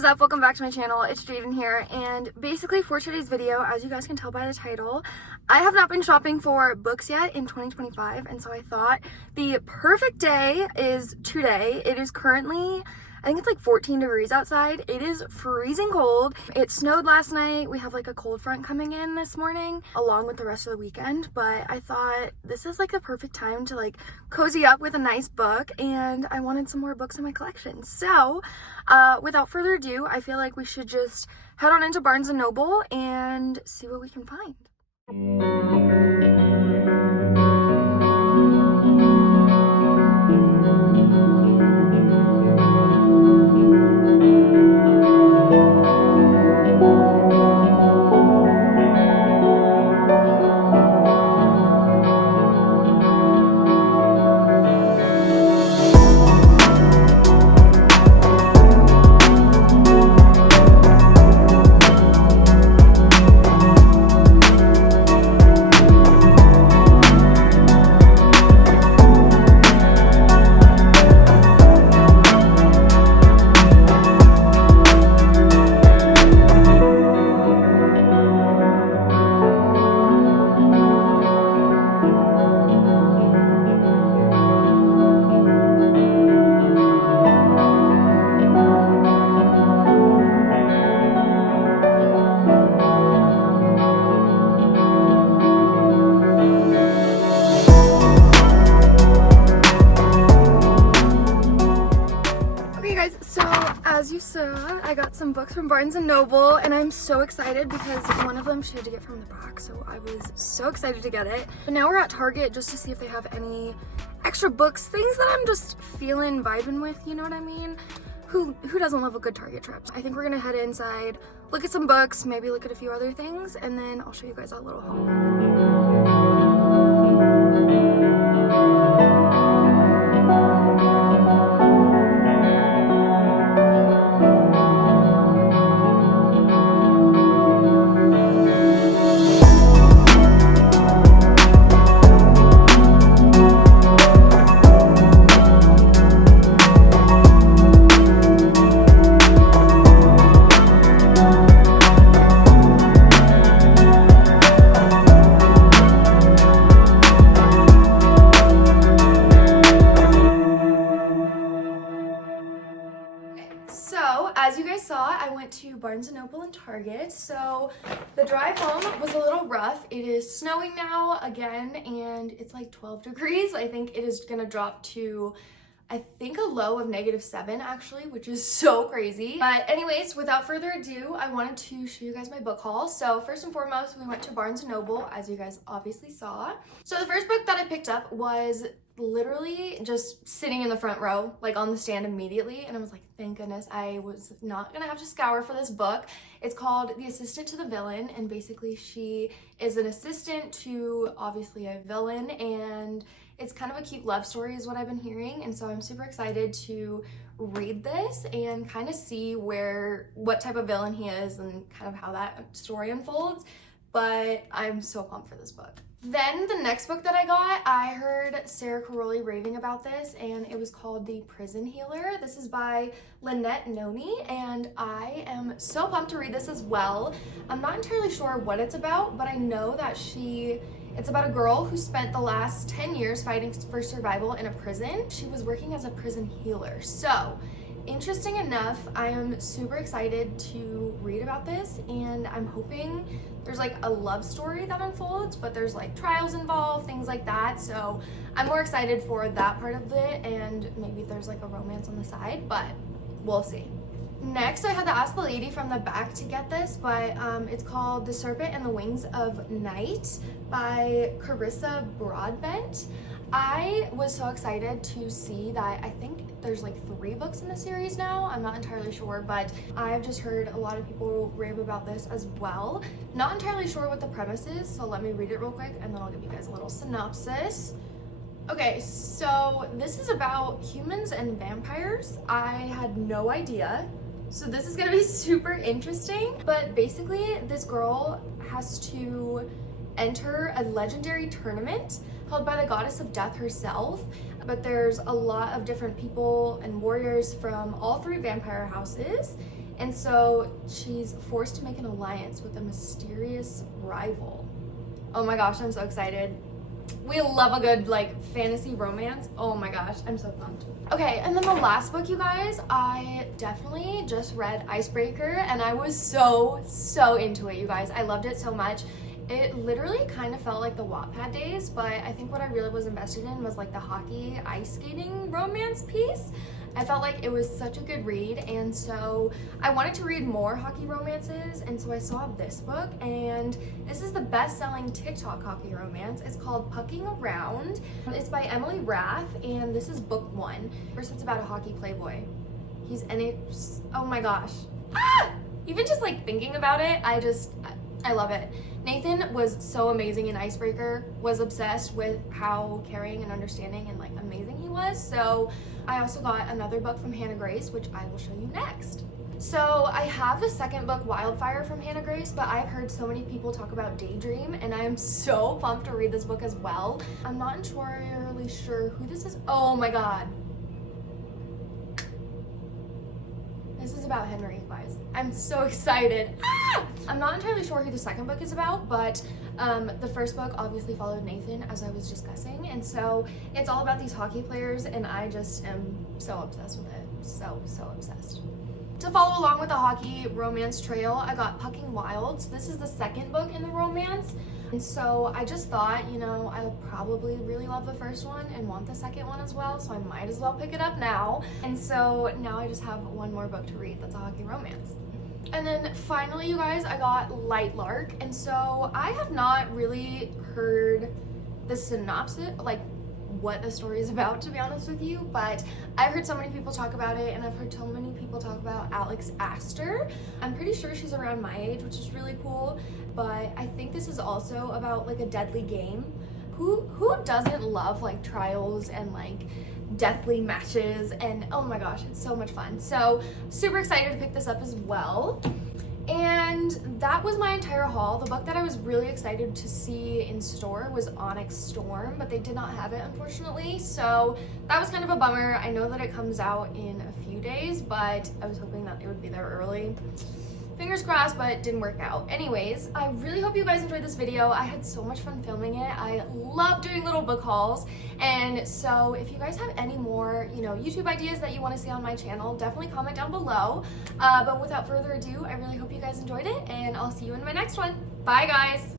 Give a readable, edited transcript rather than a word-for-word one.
is up? Welcome back to my channel. It's Jaden here, and basically for today's video, as you guys can tell by the title, I have not been shopping for books yet in 2025, and so I thought the perfect day is today. It is currently, I think it's like 14 degrees outside. It is freezing cold. It snowed last night. We have like a cold front coming in this morning along with the rest of the weekend, but I thought this is like the perfect time to like cozy up with a nice book, and I wanted some more books in my collection. So without further ado, I feel like we should just head on into Barnes & Noble and see what we can find. As you saw, I got some books from Barnes & Noble, and I'm so excited because one of them she had to get from the back, so I was so excited to get it. But now we're at Target just to see if they have any extra books, things that I'm just feeling, vibing with, you know what I mean? Who doesn't love a good Target trip? I think we're gonna head inside, look at some books, maybe look at a few other things, and then I'll show you guys that little haul. So, as you guys saw, I went to Barnes & Noble and Target, so the drive home was a little rough. It is snowing now again, and it's like 12 degrees. I think it is gonna drop to, I think, a low of -7 actually, which is so crazy. But anyways, without further ado, I wanted to show you guys my book haul. So first and foremost, we went to Barnes & Noble, as you guys obviously saw. So the first book that I picked up was literally just sitting in the front row, like on the stand immediately, and I was like, thank goodness I was not gonna have to scour for this book. It's called The Assistant to the Villain, and basically she is an assistant to obviously a villain, and it's kind of a cute love story is what I've been hearing, and so I'm super excited to read this and kind of see what type of villain he is and kind of how that story unfolds. But I'm so pumped for this book. Then the next book that I got, I heard Sarah Caroli raving about this, and it was called The Prison Healer. This is by Lynette Noni, and I am so pumped to read this as well. I'm not entirely sure what it's about, but I know that it's about a girl who spent the last 10 years fighting for survival in a prison. She was working as a prison healer. So, interesting enough, I am super excited to read about this, and I'm hoping there's like a love story that unfolds, but there's like trials involved, things like that. So I'm more excited for that part of it, and maybe there's like a romance on the side, but we'll see. Next, I had to ask the lady from the back to get this, but it's called The Serpent and the Wings of Night by Carissa Broadbent. I was so excited to see that. I think there's like 3 books in the series now. I'm not entirely sure, but I've just heard a lot of people rave about this as well. Not entirely sure what the premise is, so let me read it real quick and then I'll give you guys a little synopsis. Okay, so this is about humans and vampires. I had no idea. So this is gonna be super interesting, but basically this girl has to enter a legendary tournament held by the goddess of death herself, but there's a lot of different people and warriors from all 3 vampire houses, And so she's forced to make an alliance with a mysterious rival. Oh my gosh, I'm so excited. We love a good like fantasy romance. Oh my gosh, I'm so pumped. Okay, and then the last book, you guys, I definitely just read Icebreaker, and I was so into it, you guys. I loved it so much. It literally kind of felt like the Wattpad days, but I think what I really was invested in was like the hockey ice skating romance piece. I felt like it was such a good read, and so I wanted to read more hockey romances, and so I saw this book, and this is the best-selling TikTok hockey romance. It's called Pucking Around. It's by Emily Rath, and this is book 1. First, it's about a hockey playboy. He's oh my gosh. Even just like thinking about it, I love it. Nathan was so amazing in Icebreaker, was obsessed with how caring and understanding and like amazing he was. So I also got another book from Hannah Grace, which I will show you next. So I have the second book, Wildfire, from Hannah Grace, but I've heard so many people talk about Daydream, and I am so pumped to read this book as well. I'm not entirely sure who this is. Oh my god. This is about Henry, you guys. I'm so excited. I'm not entirely sure who the second book is about, but the first book obviously followed Nathan, as I was discussing, and so it's all about these hockey players, and I just am so obsessed with it. So obsessed. To follow along with the hockey romance trail, I got Pucking Wild. So this is the second book in the romance. And so I just thought, you know, I'll probably really love the first one and want the second one as well, so I might as well pick it up now. And so now I just have one more book to read that's a hockey romance. And then finally, you guys, I got Light Lark. And so I have not really heard the synopsis, like what the story is about, to be honest with you, but I've heard so many people talk about it, and I've heard so many people talk about Alex Astor. I'm pretty sure she's around my age, which is really cool, but I think this is also about like a deadly game. Who doesn't love like trials and like deathly matches, and oh my gosh, it's so much fun. So super excited to pick this up as well. And that was my entire haul. The book that I was really excited to see in store was Onyx Storm, but they did not have it, unfortunately. So that was kind of a bummer. I know that it comes out in a few days, but I was hoping that it would be there early. Fingers crossed, but it didn't work out. Anyways, I really hope you guys enjoyed this video. I had so much fun filming it. I love doing little book hauls. And so if you guys have any more, you know, YouTube ideas that you want to see on my channel, definitely comment down below. But without further ado, I really hope you guys enjoyed it, and I'll see you in my next one. Bye, guys.